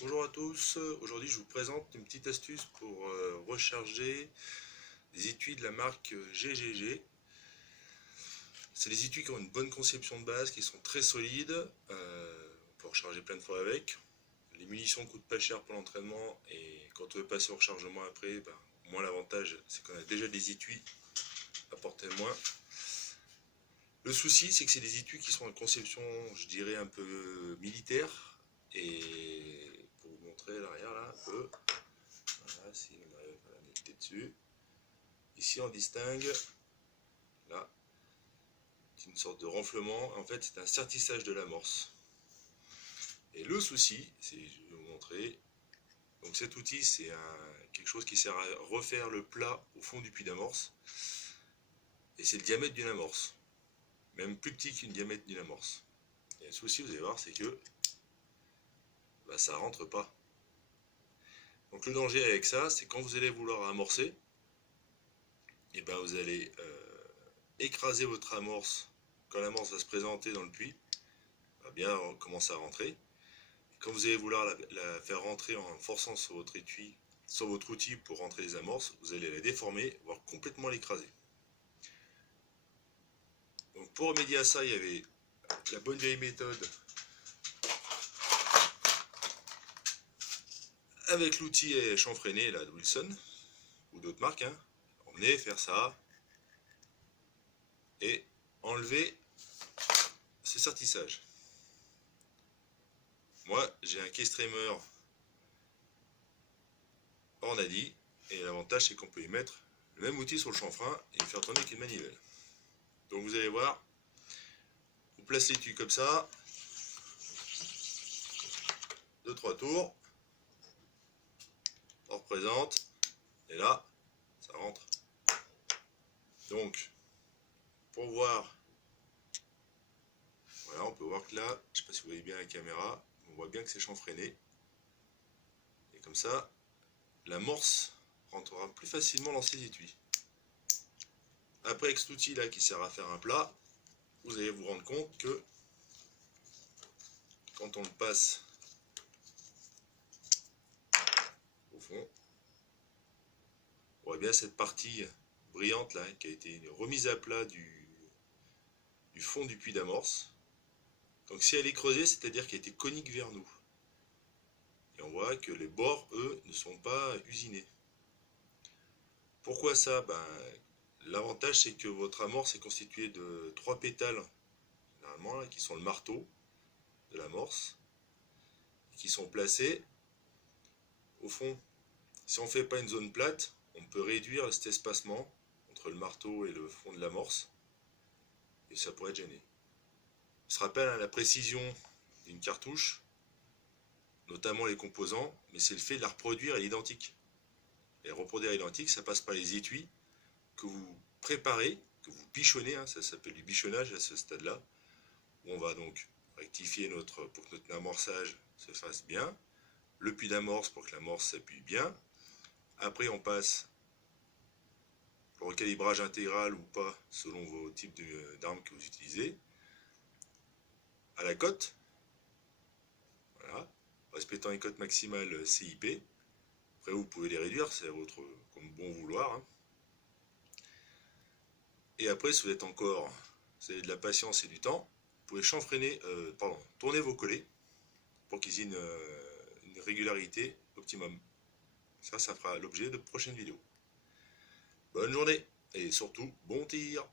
Bonjour à tous, aujourd'hui je vous présente une petite astuce pour recharger des étuis de la marque GGG. C'est des étuis qui ont une bonne conception de base, qui sont très solides, on peut recharger plein de fois avec. Les munitions coûtent pas cher pour l'entraînement et quand on veut passer au rechargement après, au moins l'avantage c'est qu'on a déjà des étuis à portée de main. Le souci c'est que c'est des étuis qui sont en conception, je dirais, un peu militaire. Et pour vous montrer à l'arrière là un peu, voilà, si on arrive à la mettre dessus, ici on distingue là une sorte de renflement. En fait c'est un sertissage de l'amorce. Et le souci, c'est, je vais vous montrer, donc cet outil c'est quelque chose qui sert à refaire le plat au fond du puits d'amorce, et c'est le diamètre d'une amorce, même plus petit qu'une diamètre d'une amorce. Et le souci, vous allez voir, c'est que ça rentre pas. Donc le danger avec ça, c'est quand vous allez vouloir amorcer, et vous allez écraser votre amorce. Quand l'amorce va se présenter dans le puits, va bien commencer à rentrer. Quand vous allez vouloir la faire rentrer en forçant sur votre outil pour rentrer les amorces, vous allez la déformer, voire complètement l'écraser. Donc pour remédier à ça, il y avait la bonne vieille méthode avec l'outil chanfreiné là, de Wilson ou d'autres marques. Emmener, faire ça et enlever ces sertissages. Moi j'ai un keystreamer Ornadi et l'avantage c'est qu'on peut y mettre le même outil sur le chanfrein et le faire tourner avec une manivelle. Donc vous allez voir, on place l'étui comme ça, 2-3 tours, on représente, et là, ça rentre. Donc, pour voir, voilà, on peut voir que là, je ne sais pas si vous voyez bien la caméra, on voit bien que c'est chanfreiné. Et comme ça, l'amorce rentrera plus facilement dans ces étuis. Après, avec cet outil là qui sert à faire un plat, vous allez vous rendre compte que quand on le passe au fond, on voit bien cette partie brillante là qui a été une remise à plat du fond du puits d'amorce. Donc si elle est creusée, c'est-à-dire qu'elle a été conique vers nous. Et on voit que les bords, eux, ne sont pas usinés. Pourquoi ça? L'avantage c'est que votre amorce est constituée de 3 pétales, généralement, là, qui sont le marteau de l'amorce, qui sont placés au fond. Si on ne fait pas une zone plate, on peut réduire cet espacement entre le marteau et le fond de l'amorce, et ça pourrait être gêné. On se rappelle la précision d'une cartouche, notamment les composants, mais c'est le fait de la reproduire à l'identique. Et reproduire à l'identique, ça passe par les étuis que vous préparez, que vous bichonnez, ça s'appelle du bichonnage à ce stade-là, où on va donc rectifier pour que notre amorçage se fasse bien, le puits d'amorce pour que l'amorce s'appuie bien. Après on passe le recalibrage intégral ou pas, selon vos types d'armes que vous utilisez, à la cote, voilà, respectant les cotes maximales CIP. Après vous pouvez les réduire, c'est à votre comme bon vouloir. Et après, si vous avez de la patience et du temps, vous pouvez tourner vos collets pour qu'ils aient une régularité optimum. Ça fera l'objet de prochaines vidéos. Bonne journée et surtout, bon tir!